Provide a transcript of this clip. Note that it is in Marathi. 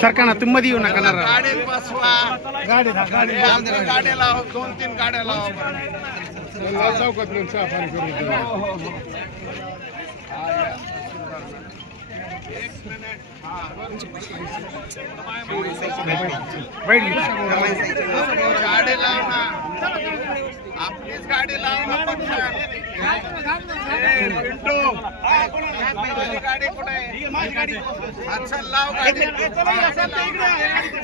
सरकारनं तुम्ही मध्ये येऊ नका ना गाडी बसवा गाडी लाव 2-3 गाड्या लाव चौकात गाडी लाव ना आपलीच गाडी लाव ना गाडी कुठे लाव गाडी